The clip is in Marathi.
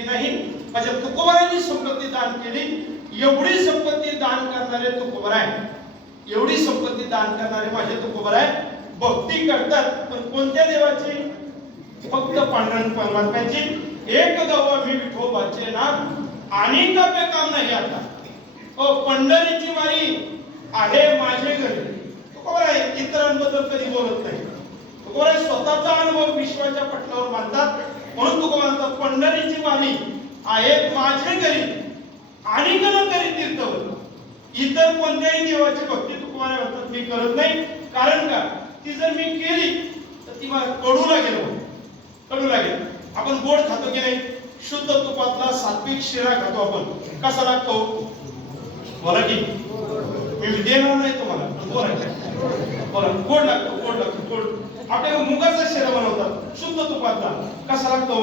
केली नाही. माझ्या तुकोबरायांनी संपत्ती दान केली. एवढी संपत्ती दान करणारे तुकोबर आहे एवढी संपत्ती दान करणारे माझे तुकोबर आहे भक्ती करतात. पण कोणत्या देवाची? फक्त पांडुरंग परमात्म्याची. एक गव मी विठोबाचे नाम आणि नव्हे काम नाही आता. ओ पंढरीची वारी आहे माझे घरी. तुकोबर आहे इतरांबद्दल कधी बोलत नाही. तुकोबर आहे स्वतःचा अनुभव विश्वाच्या पटलावर मानतात म्हणून तुकोबर म्हणतात पंढरीची वारी आहे माझे करी आणि न करी तीर्थ इतर कोणत्याही देवाची भक्ती तुकोबर म्हणतात मी करत नाही. कारण का? ती जर मी केली तर ती मला कडू लागेल हो. कडू लागेल. आपण गोड खातो की नाही? शुद्ध तुपातला सात्विक शिरा खातो आपण. कसा लागतो? बोला की. मी देणार नाही तुम्हाला बोला गोड लागतो गोड लागतो गोड. आपल्या मुगाचा शिरा बनवतात शुद्ध तुपातला. कसा लागतो?